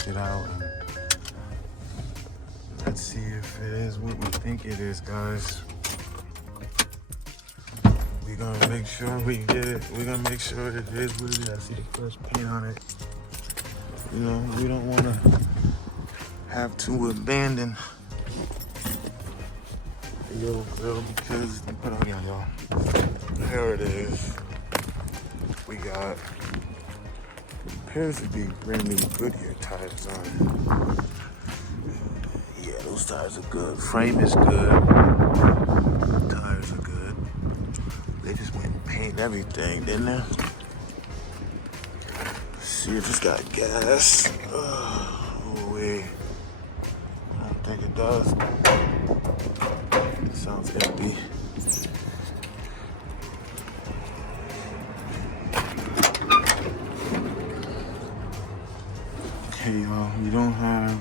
check it out and let's see if it is what we think it is, guys. We're gonna make sure we get it. We're gonna make sure it is what it is. I see the fresh paint on it. You know, we don't wanna have to abandon the little grill because, put it on, y'all. Here it is. We got, appears to be brand new Goodyear tires on it. Yeah, those tires are good. Frame is good. Tires are good. They just went and painted everything, didn't they? Let's see if it's got gas. Oh, wait. I don't think it does. It sounds empty. Okay, y'all, we don't have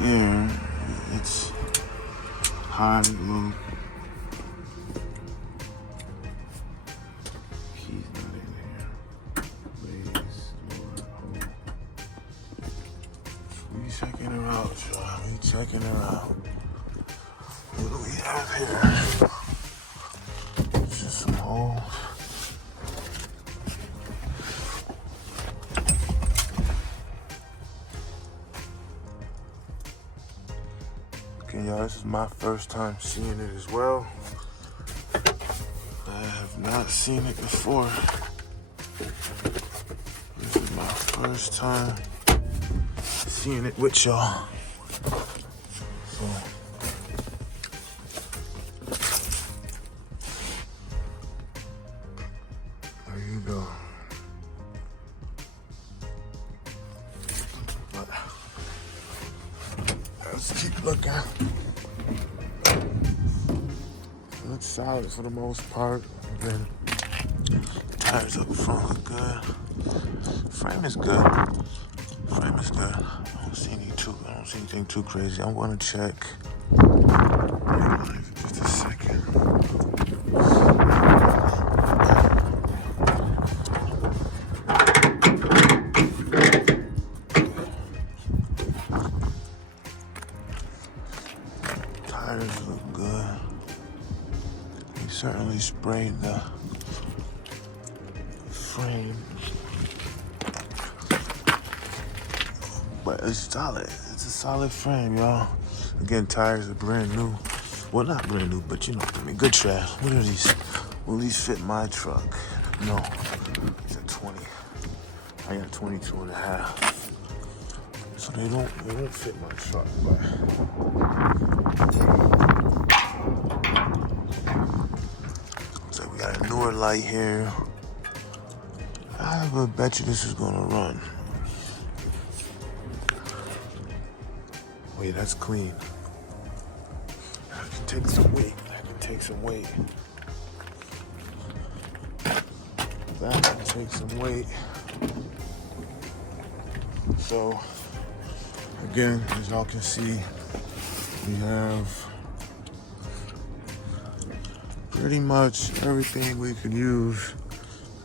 air. It's high, low. Keys not in there. Please, Lord, hold. We checking her out, y'all. We checking her out. What do we have here? Just some holes. Okay, y'all, this is my first time seeing it as well. I have not seen it before. This is my first time seeing it with y'all. So, there you go. But let's keep looking. Looks solid for the most part. Again, tires up front look good. Frame is good. Frame is good. I don't see anything too crazy. I'm gonna check. Just a second. Tires look good. He certainly sprayed the frame, but it's solid. It's a solid frame, y'all. Again, tires are brand new. Well, not brand new, but you know what I mean. Good trash. What are these? Will these fit my truck? No. It's a 20. I got 22 and a half. So they don't fit my truck, but so we got a newer light here. I would bet you this is gonna run. Wait, that's clean. That can take some weight. That can take some weight. So, again, as y'all can see, we have pretty much everything we could use,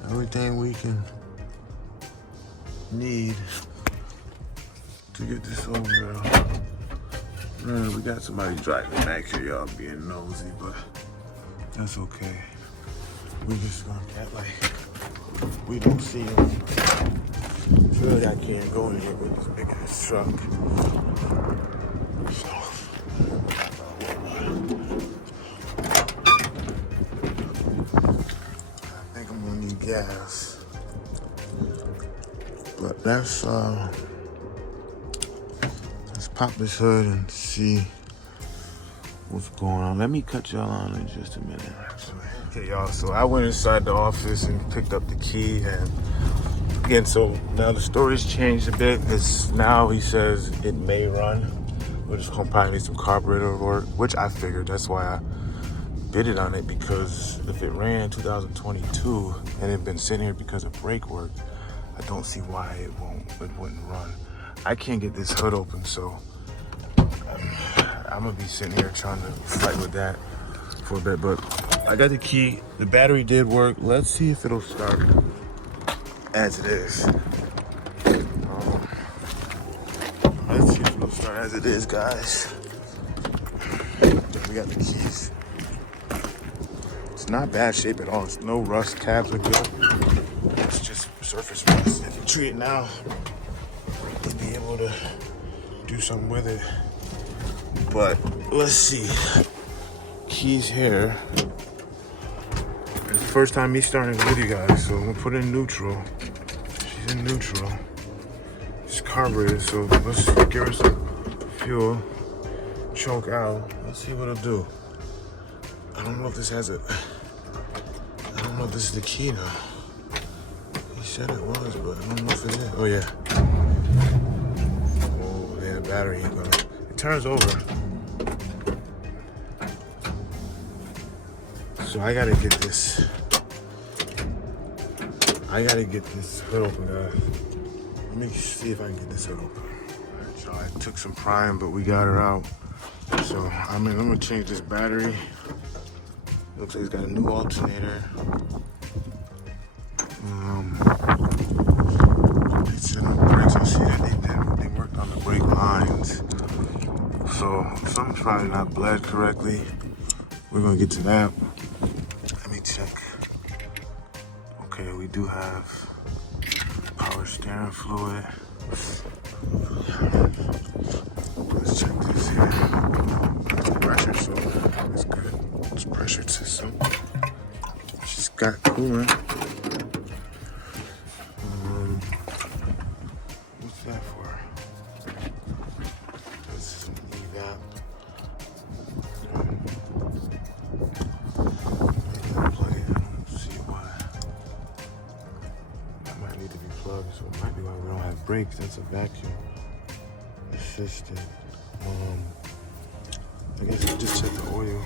everything we can need to get this over there. Man, we got somebody driving back here, y'all being nosy, but that's okay. We just gonna act like we don't see him. I feel like I can't go in here with this big ass truck. So, I think I'm gonna need gas. But let's pop this hood and see what's going on. Let me cut y'all on in just a minute, actually. Okay, y'all, so I went inside the office and picked up the key, and again, so now the story's changed a bit. It's now he says it may run. We're just gonna probably need some carburetor work, which I figured. That's why I bid it on it, because if it ran 2022 and it had been sitting here because of brake work, I don't see why it wouldn't run. I can't get this hood open, so I'm gonna be sitting here trying to fight with that for a bit. But I got the key. The battery did work. Let's see if it'll start as it is. Start as it is, guys. We got the keys. It's not bad shape at all. It's no rust. Cabs are good. It's just surface rust. If you treat it now, you'll be able to do something with it. But let's see. Keys here. It's the first time me starting with you guys, so I'm gonna put it in neutral. She's in neutral. It's carbureted, so let's give her some fuel. Choke out. Let's see what it'll do. I don't know if this has a. I don't know if this is the key now. He said it was, but I don't know if it is. Oh yeah. Oh, yeah, the battery ain't gonna. It turns over. So I gotta get this. I gotta get this hood open, guys. Let me see if I can get this hood open. Alright, so I took some prime, but we got her out. So I'm gonna change this battery. Looks like it's got a new alternator. It's in the brakes. I see that they worked on the brake lines. So something's probably not bled correctly. We're gonna get to that. Let me check. Okay, we do have power steering fluid. Let's check this here. That's pressure, so that's good. It's pressured system. She's got coolant. What's that for? Let's leave that. Plug it. I don't see why. That might need to be plugged, so it might be why we don't have brakes. That's a vacuum assisted. I guess I'll just check the oil.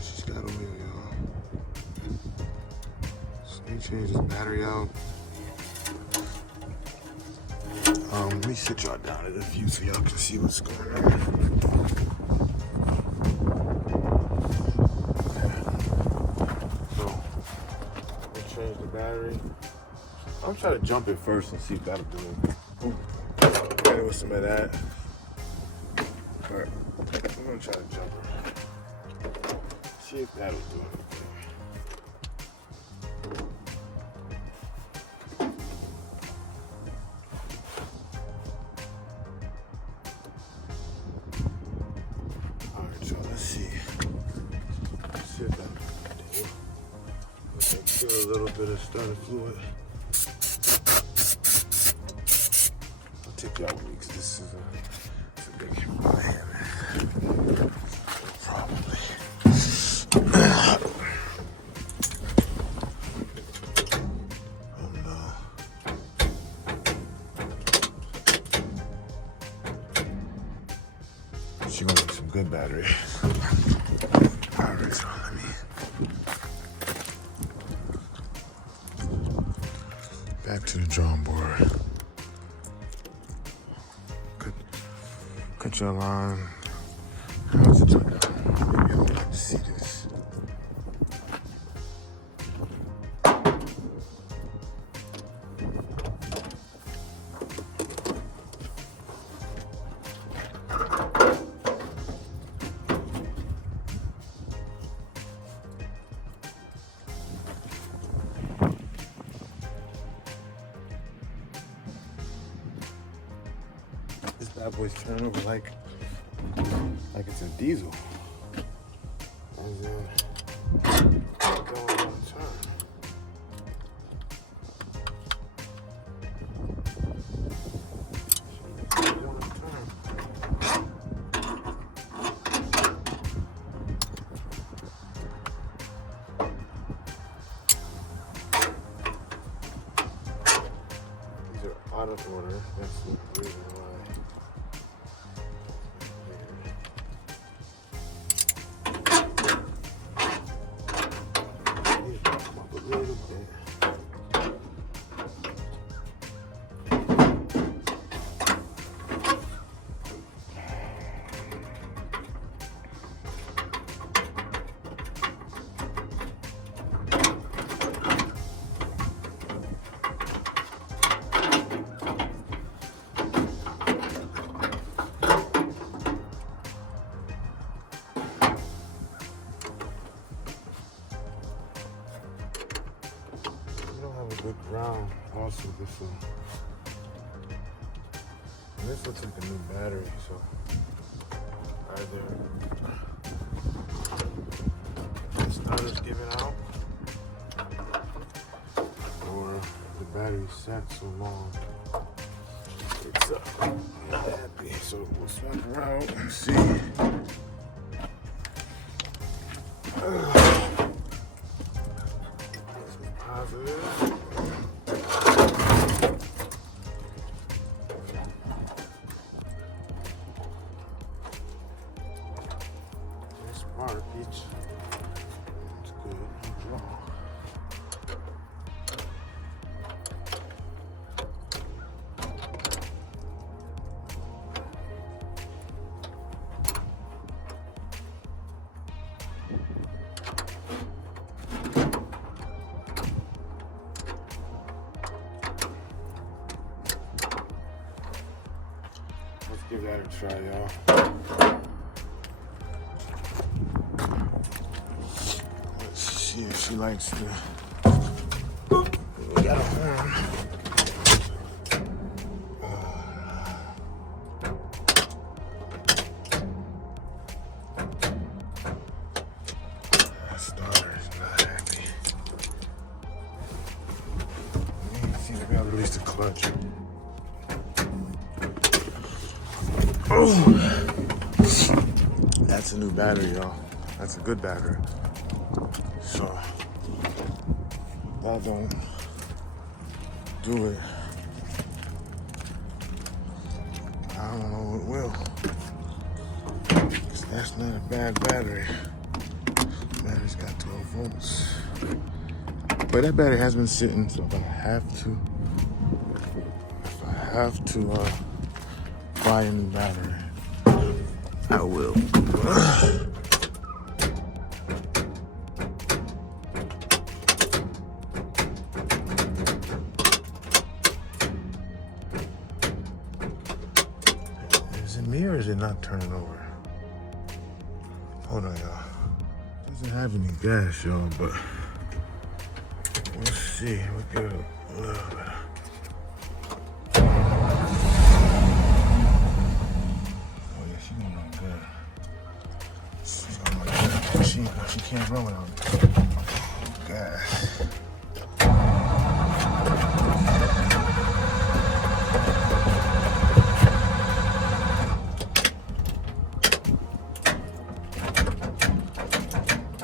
She's got oil, y'all. So let me change this battery out. Let me sit y'all down at the view so y'all can see what's going on. Okay. So, let me change the battery. I'm trying to jump it first and see if that'll do it. Hit it with some of that. Alright, I'm gonna try to jump her. See if that'll do it. Alright, so let's see. Let's see if that'll do. Looks like still a little bit of starter fluid. I'll take y'all with me because this is a big man. Probably. Oh no. She gonna make some good battery. Alright, so let me back to the drawing board. Cut your line. How's it turn out? Maybe I don't like to see this. This bad boy's turning over like it's a diesel. And then going on turn. These are out of order. That's the reason why. look around also before. And this looks like a new battery, so either the starter's giving out or the battery sat so long it's not happy. So we'll swap around and see. Positive. Spark each. That's good. Wrong. Let's give that a try, y'all. Let's see if she likes the. We got a horn. That starter is not happy. Let me see if I release the clutch. Oh, that's a new battery, y'all. That's a good battery. So that don't do it. I don't know what will. 'Cause that's not a bad battery. Battery's got 12 volts. But that battery has been sitting, so if I have to buy a new battery, I will. Is it me or is it not turning over? Hold on, y'all. Doesn't have any gas, y'all, but we'll see. We'll give it a little bit. She can't run without gas.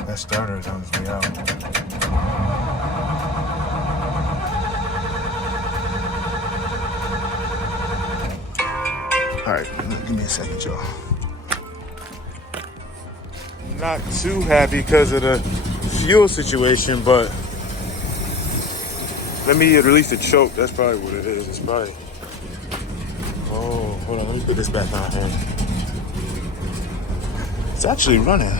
That starter is on its way out. All right, give me a second, y'all. Not too happy because of the fuel situation, but let me release the choke. That's probably what it is. It's probably. Oh, hold on. Let me put this back on here. It's actually running.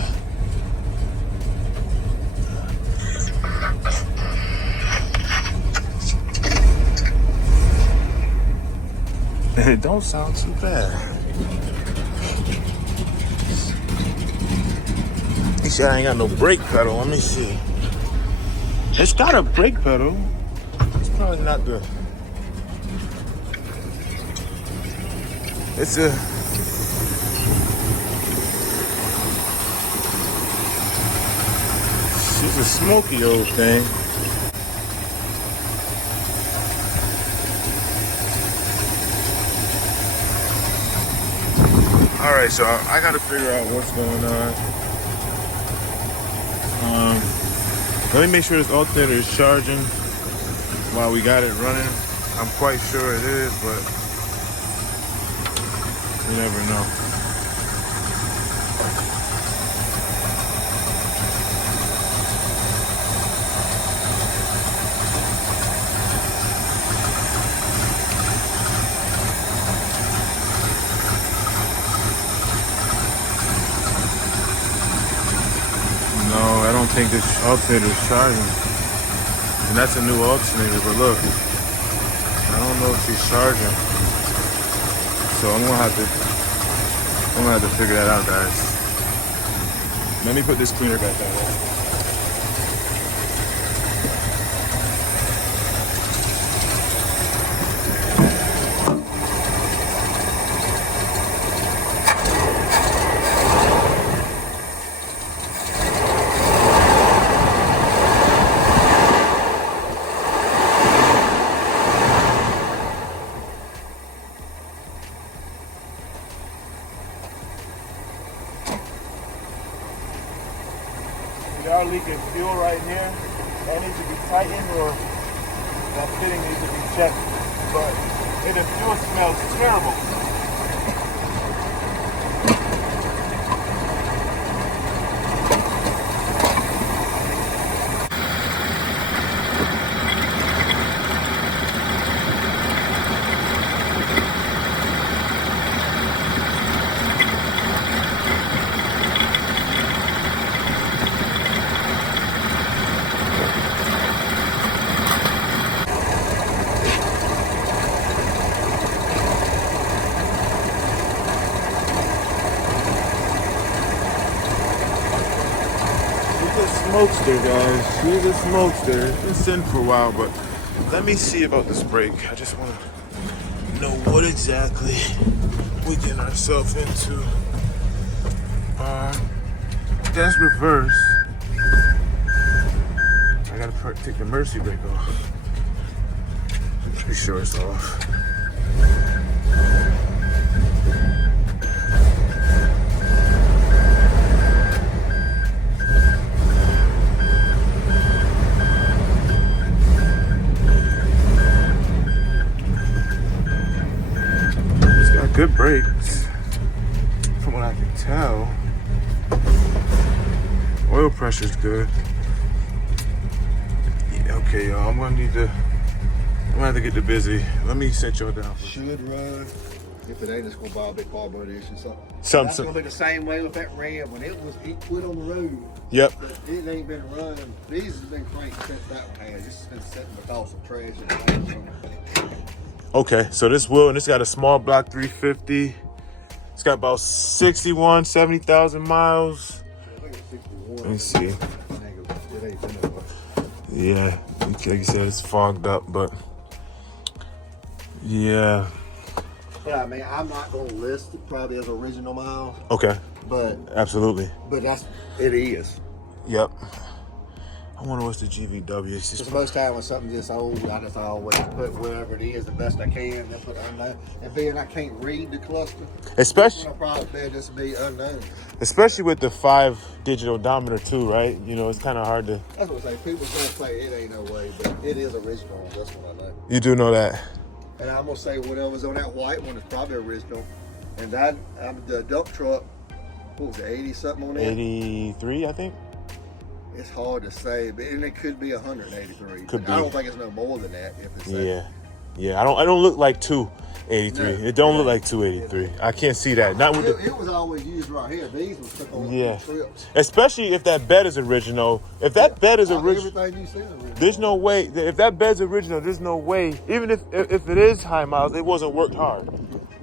And it don't sound too bad. He said I ain't got no brake pedal. Let me see. It's got a brake pedal. It's probably not the. It's a. She's a smoky old thing. All right, so I got to figure out what's going on. Let me make sure this alternator is charging while we got it running. I'm quite sure it is, but you never know. No, I don't think this alternator is charging. And that's a new alternator, but look, I don't know if she's charging. So I'm gonna have to figure that out, guys. Let me put this cleaner back on. leaking fuel right here. That needs to be tightened, or that fitting needs to be checked. But the fuel smells terrible. Smokester, guys. She's a smokester. It's been sitting for a while, but let me see about this brake. I just want to know what exactly we getting ourselves into. That's reverse. I gotta take the Mercy brake off. I'm pretty sure it's off. Good brakes, from what I can tell. Oil pressure's good. Yeah, okay, y'all. I'm gonna have to get to busy. Let me set y'all down. Should run. If it ain't, it's gonna buy a big carburetor issue. That's Something. gonna be the same way with that Ram when it quit on the road. Yep. But it ain't been running. These has been cranked since that one had. This has been sitting because of trash and Okay, so this and this got a small block 350. It's got about 70,000 miles. Let me see. Yeah, like you said, it's fogged up, but yeah. But I mean, I'm not gonna list it probably as original miles. Okay. But absolutely. But it is. Yep. I wonder what's the GVW. Because most time when something's this old, I just always put wherever it is the best I can. Then put unknown. And being I can't read the cluster, especially I'll probably bet this be unknown. Especially with the 5-digit odometer too, right? You know, it's kind of hard to. That's what I say. People gonna say it ain't no way, but it is original on this one. I know. You do know that. And I'm gonna say whatever's on that white one is probably original. And that the dump truck, what was it, 80 something on it? 83, I think. It's hard to say, but and it could be 183. Could be. I don't think it's no more than that. If it's yeah. I don't look like 283. No, it don't look like 283. I can't see that. Not with it was always used right here. These was took on trips. Especially if that bed is original. If that bed is original, everything you see is original. There's no way. If that bed's original, there's no way. Even if it is high miles, it wasn't worked hard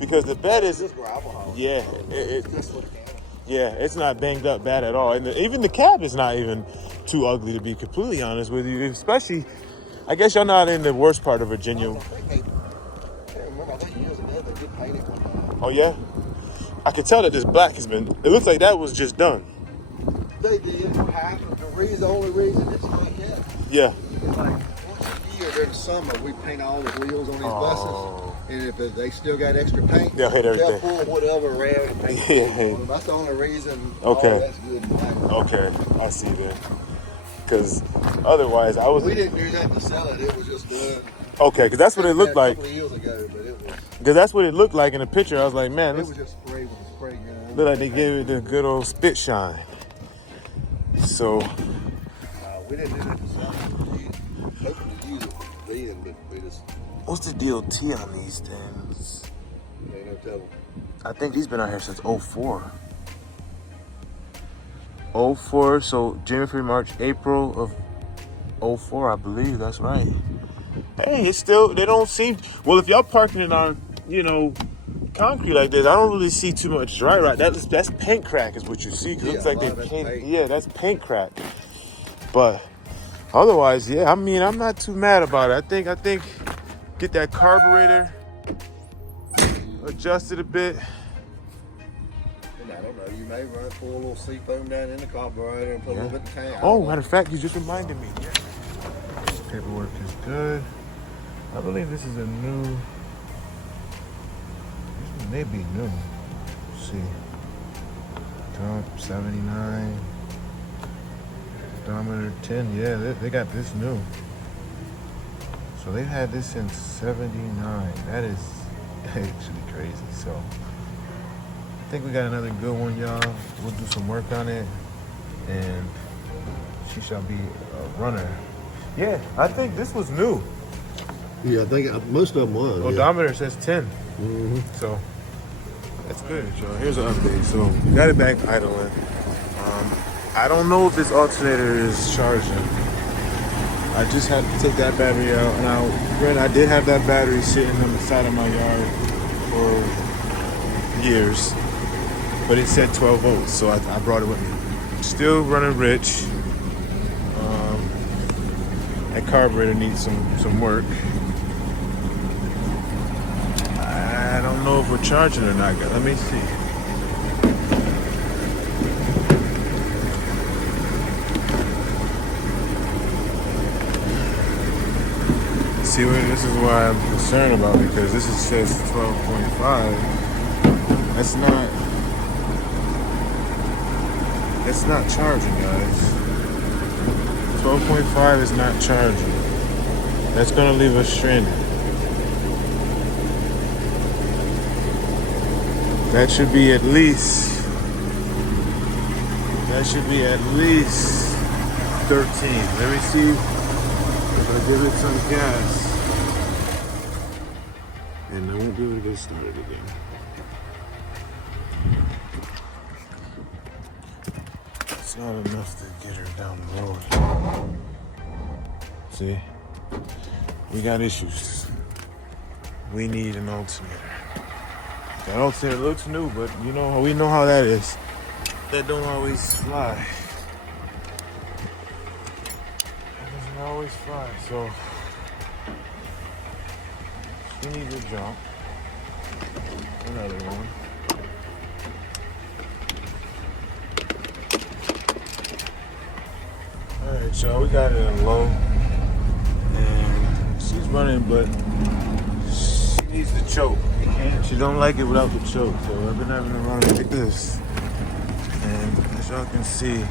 because the bed is. Just gravel. Yeah. Yeah, it's not banged up bad at all. And even the cab is not even too ugly, to be completely honest with you. Especially, I guess y'all not in the worst part of Virginia. Oh, yeah? I can tell that this black has been, it looks like that was just done. They did. The only reason it's like that. Yeah. It's like once a year during the summer, we paint all the wheels on these buses. And if they still got extra paint, they'll hit everything. They'll pull whatever around and paint on them. That's the only reason. Okay. That's good. Okay, I see that. Because otherwise, We didn't do that to sell it. It was just done. Okay, because that's what it looked like. A couple of years ago, but it was. Because that's what it looked like in the picture. I was like, man, it was just sprayed with a spray gun. Looked like they gave it the good old spit shine. So. We didn't do that to sell it. We hoping to use it then, but we just. What's the DOT on these things? Ain't no telling. I think he's been out here since 04. 04, so January, March, April of 04, I believe. That's right. Hey, it's still, they don't seem, well, if y'all parking it on, concrete like this, I don't really see too much dry rot. That's paint crack is what you see. Cause it looks like they paint. Yeah, that's paint crack. But otherwise, yeah, I mean, I'm not too mad about it. I think get that carburetor adjusted a bit. And I don't know, you may pour a little seafoam down in the carburetor and put a little bit of tank. Oh, matter of fact, you just reminded me. Yeah. Paperwork is good. I believe this is a new. This may be new. Let's see. Top 79. Odometer 10, yeah, they got this new. So they've had this since 79. That is actually crazy. So I think we got another good one, y'all. We'll do some work on it, and she shall be a runner. Yeah, I think this was new. Yeah, I think most of them was. Odometer says 10. So that's good, y'all. Here's an update. So we got it back idling. I don't know if this alternator is charging. I just had to take that battery out. Now, granted, I did have that battery sitting on the side of my yard for years, but it said 12 volts, so I brought it with me. Still running rich. That carburetor needs some work. I don't know if we're charging or not. Let me see. See, this is why I'm concerned about, because this says 12.5. That's not charging, guys. 12.5 is not charging. That's gonna leave us stranded. That should be at least 13. Let me see if I give it some gas. And I won't be able to get started again. It's not enough to get her down the road. See? We got issues. We need an alternator. That alternator looks new, but we know how that is. That don't always fly. That doesn't always fly, so she needs a jump. Another one. Alright, y'all, we got it in low. And she's running, but she needs the choke. She don't like it without the choke, so I've been having to run like this. And as y'all can see,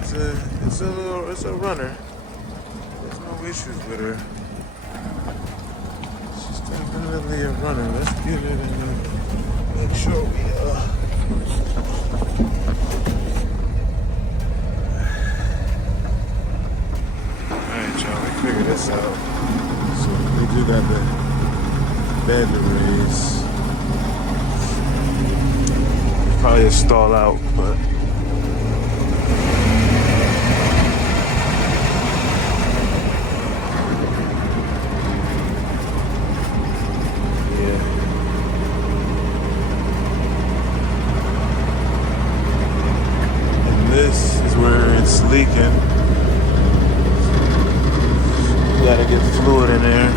it's a runner. There's no issues with her. She's definitely a runner. Let's get it and make sure we Alright, y'all, we figured this out. So we do got the bed to raise. Probably a stall out, but yeah. And this is where it's leaking. You gotta get fluid in there.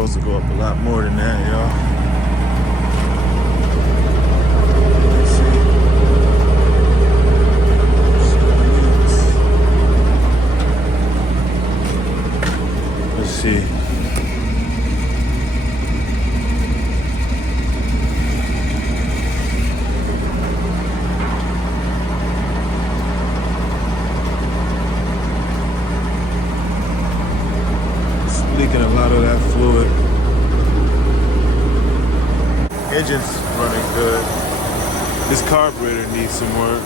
Supposed to go up a lot more than that, y'all. Let's see. Leaking a lot of that fluid. Engine's running good. This carburetor needs some work.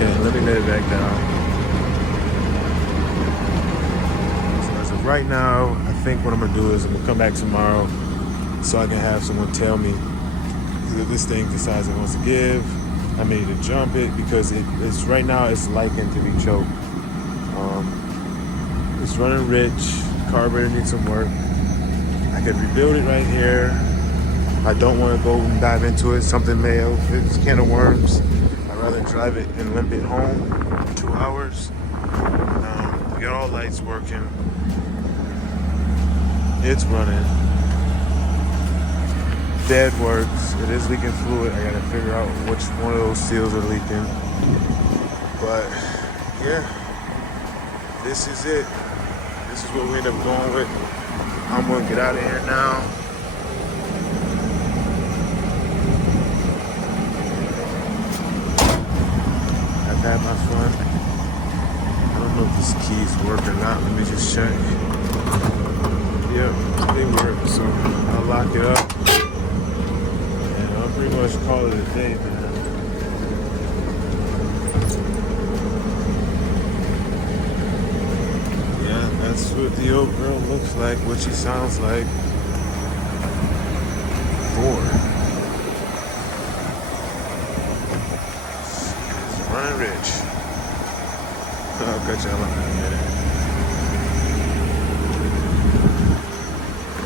Okay, let me let it back down. So as of right now, I think what I'm gonna do is I'm gonna come back tomorrow so I can have someone tell me if this thing decides it wants to give. I may need to jump it because it's right now it's likened to be choked. It's running rich. Carburetor needs some work. I could rebuild it right here. I don't want to go and dive into it. Something may have, it's a can of worms. I'd rather drive it and limp it home in 2 hours. We got all lights working. It's running. Dead works. It is leaking fluid. I gotta figure out which one of those seals are leaking. But yeah, this is it. This is what we end up going with. I'm gonna get out of here now. I've had my fun. I don't know if this keys work or not. Let me just check. Yep, they work. So I'll lock it up. And I'll pretty much call it a day, man. That's what the old girl looks like, what she sounds like. Ford. She's running rich. I'll cut y'all up in a minute.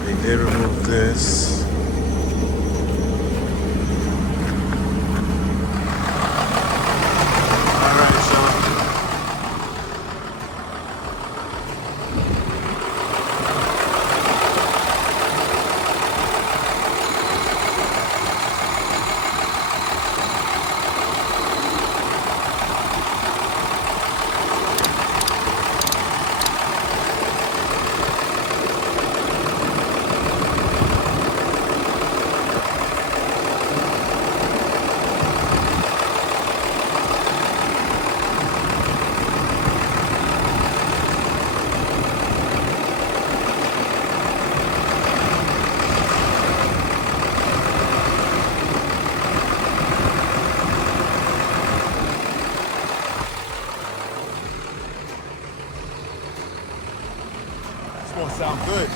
They did remove this. Alright, Sean. Gonna sound good.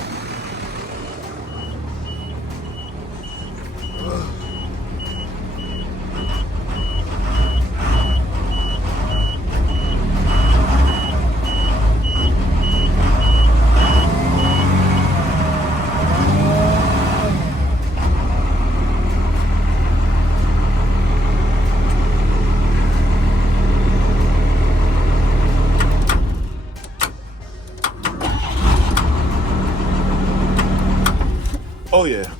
Oh yeah.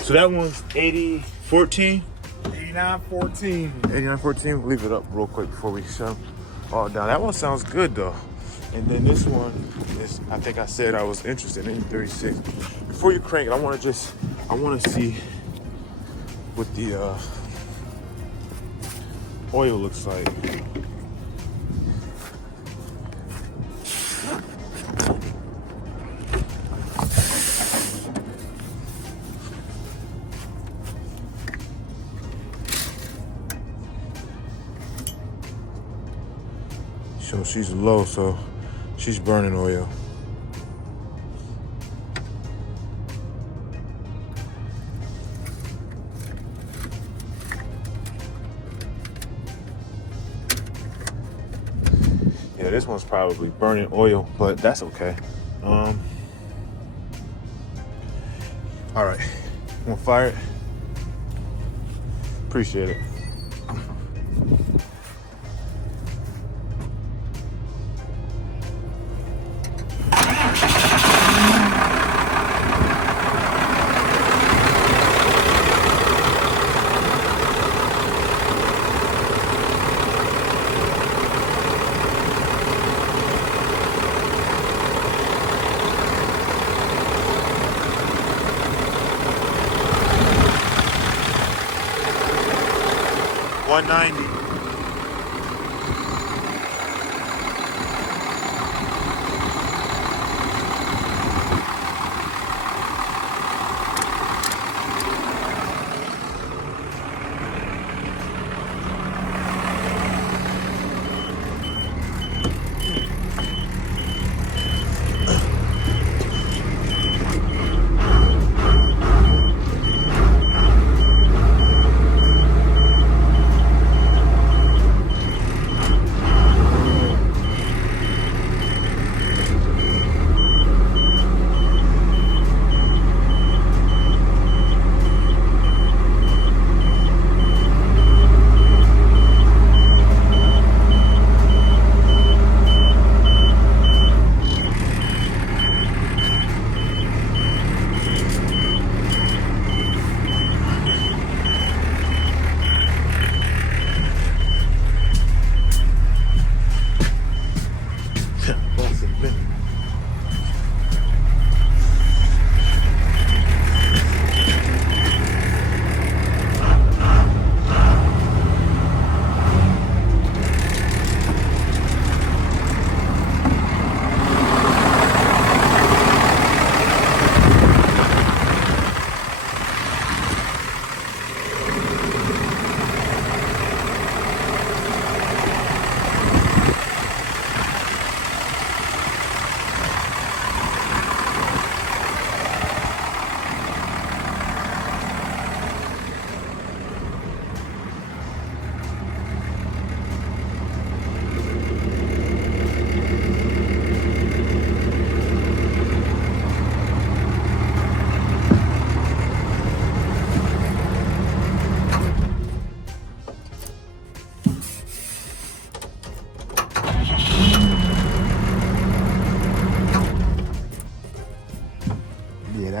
So that one's 8014. 8914. 8914. We'll leave it up real quick before we shut them all down. That one sounds good though. And then this one is, I think I said I was interested in 36. Before you crank it, I want to see what the oil looks like. So she's low, so she's burning oil. Yeah, this one's probably burning oil, but that's okay. All right, I'm gonna fire it. Appreciate it. 190.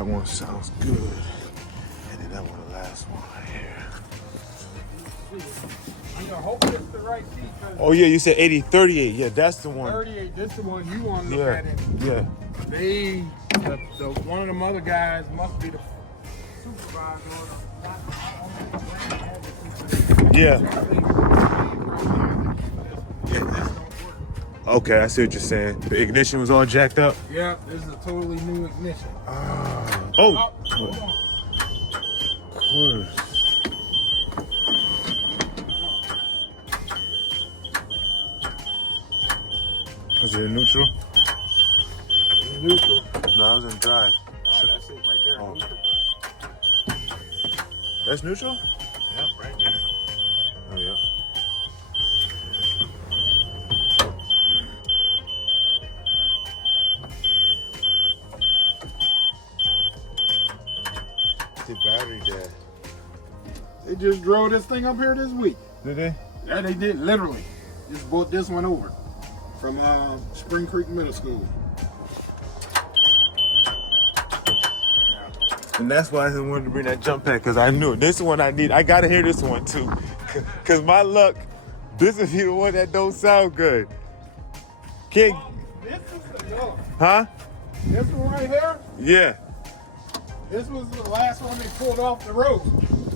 That one sounds good. And then that one, the last one right here. I'm gonna hope it's the right key. Oh yeah, you said 8038. Yeah, that's the one. 38. This the one you want to look Yeah, at it. yeah. The one of them other guys must be the supervisor. Yeah. Okay, I see what you're saying. The ignition was all jacked up. Yeah, this is a totally new ignition. Oh. Hold on. Of course. Was it in neutral? Neutral. No, I was in drive. Oh, that's it right there. Oh. Neutral, bud. That's neutral? Yep, right there. Oh, yeah. The battery dead. They just drove this thing up here this week. Did they? Yeah, they did, literally. Just brought this one over from Spring Creek Middle School. And that's why I wanted to bring that jump pack, because I knew this one I need. I gotta hear this one too. Cause my luck, this is the one that don't sound good. Can't, This is the yellow. huh? This one right here, Yeah. this was the last one they pulled off the road.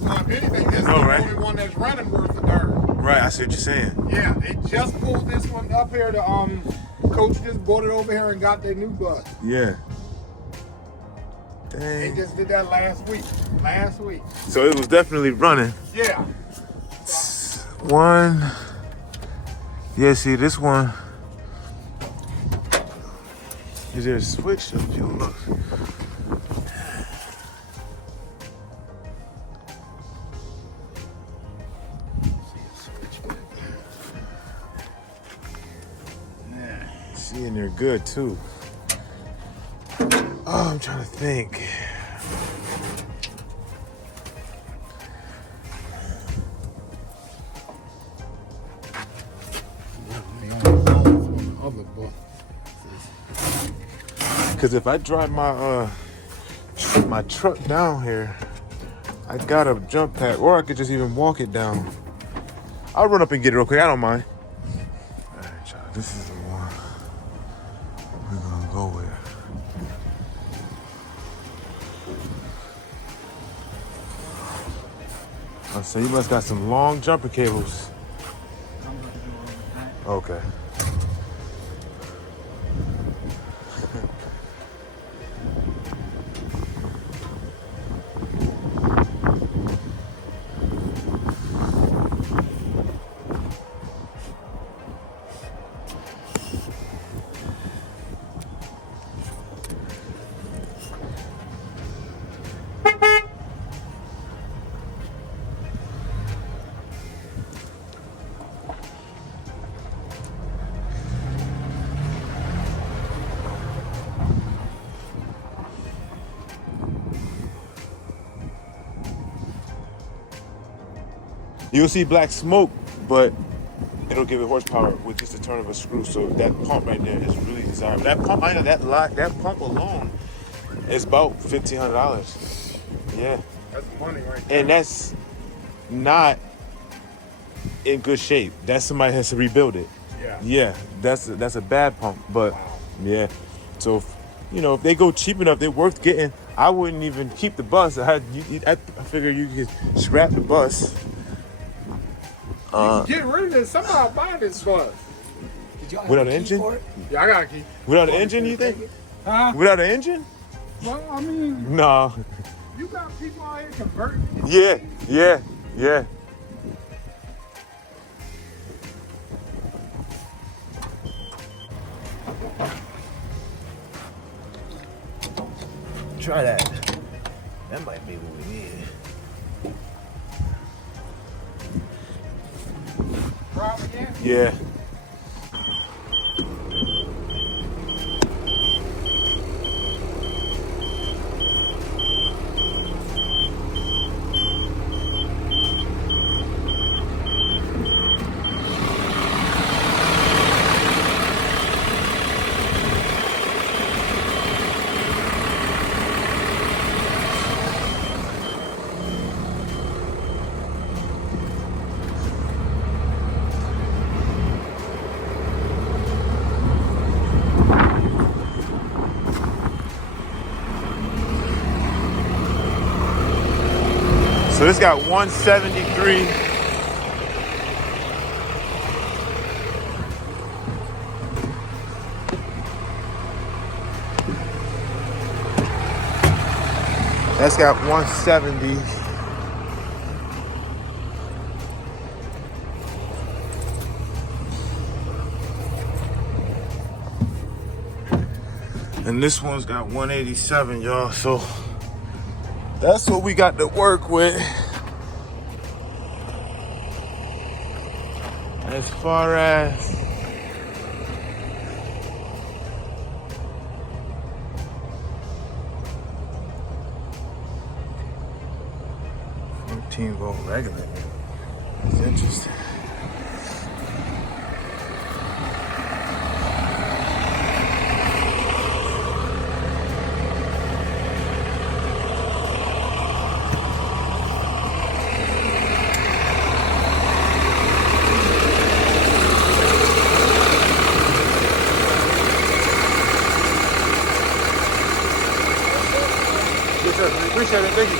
So if anything, this is the right. only one that's running worth a darn. Right, I see what you're saying. Yeah, they just pulled this one up here. The coach just brought it over here and got their new bus. Yeah. They Dang. just did that last week. Last week. So it was definitely running. Yeah. One. Yeah, see this one. Is there a switch? If you look. See, and they're good too. Oh, I'm trying to think. Because if I drive my my truck down here, I got a jump pad, or I could just even walk it down. I'll run up and get it real quick. I don't mind. All right, y'all. This is the one we're gonna go with. I say you must got some long jumper cables. Okay. You'll see black smoke, but it'll give it horsepower with just the turn of a screw. So that pump right there is really desirable. That pump, I know that pump alone is about $1,500. Yeah, That's money right there. and that's not in good shape. That somebody has to rebuild it. Yeah. Yeah, that's a bad pump, but yeah. So if they go cheap enough, they're worth getting. I wouldn't even keep the bus. I figure you could scrap the bus. Get rid of this. Somehow buy this bus. Without an engine? Yeah, I got a key. Without an engine, you think? Huh? Without an engine? Well, I mean, No. you got people out here converting. Yeah. Try that. That might be what we need. Drive again. Yeah. So this got 173. That's got 170. And this one's got 187, y'all. So that's what we got to work with. As far as volt regular. That's interesting. Yes, sir. Appreciate it. Thank you.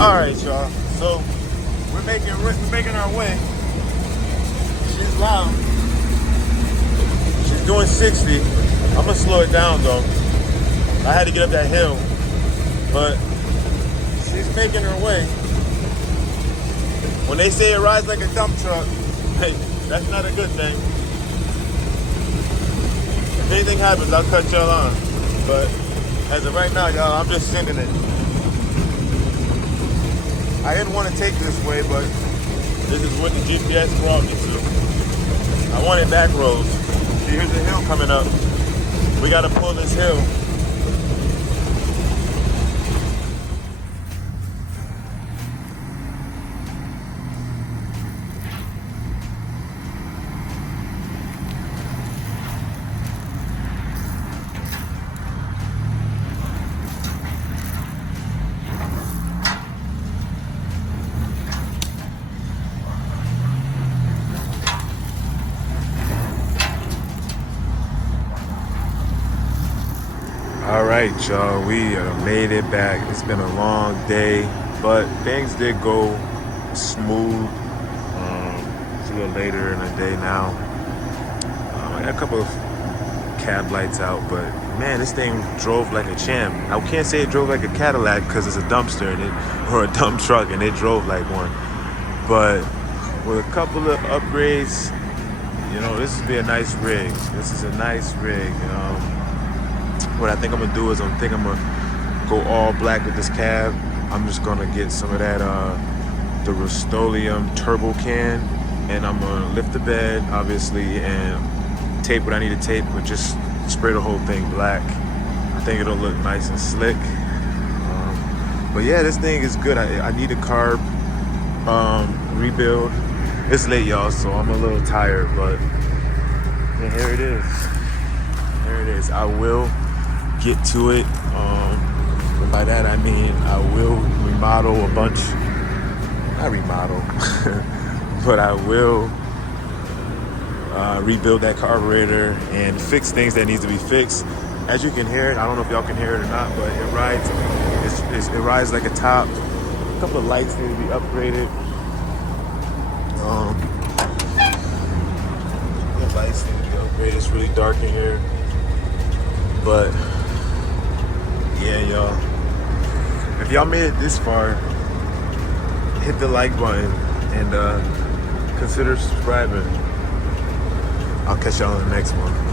All right, y'all. So we're making our way. She's loud. She's doing 60. I'm gonna slow it down though. I had to get up that hill, but she's making her way. When they say it rides like a dump truck, hey, that's not a good thing. If anything happens, I'll cut y'all on. But as of right now, y'all, I'm just sending it. I didn't want to take this way, but this is what the GPS brought me to. I wanted back roads. See, here's a hill coming up. We got to pull this hill. All right, y'all, we made it back. It's been a long day, but things did go smooth. It's a little later in the day now. I got a couple of cab lights out, but man, this thing drove like a champ. I can't say it drove like a Cadillac because it's a dumpster in it, or a dump truck, and it drove like one. But with a couple of upgrades, you know, this would be a nice rig. This is a nice rig. What I think I'm gonna do is I'm gonna go all black with this cab. I'm just gonna get some of that the Rust-Oleum turbo can, and I'm gonna lift the bed, obviously, and tape what I need to tape, but just spray the whole thing black. I think it'll look nice and slick. But yeah, this thing is good. I need a carb rebuild. It's late, y'all, so I'm a little tired, but yeah, here it is. Here it is. I will get to it. And by that I mean I will remodel a bunch. Not remodel, but I will rebuild that carburetor and fix things that needs to be fixed. As you can hear it, I don't know if y'all can hear it or not, but it rides. It rides like a top. A couple of lights need to be upgraded. The lights need to be upgraded. It's really dark in here, but yeah, y'all. If y'all made it this far, hit the like button and consider subscribing. I'll catch y'all on the next one.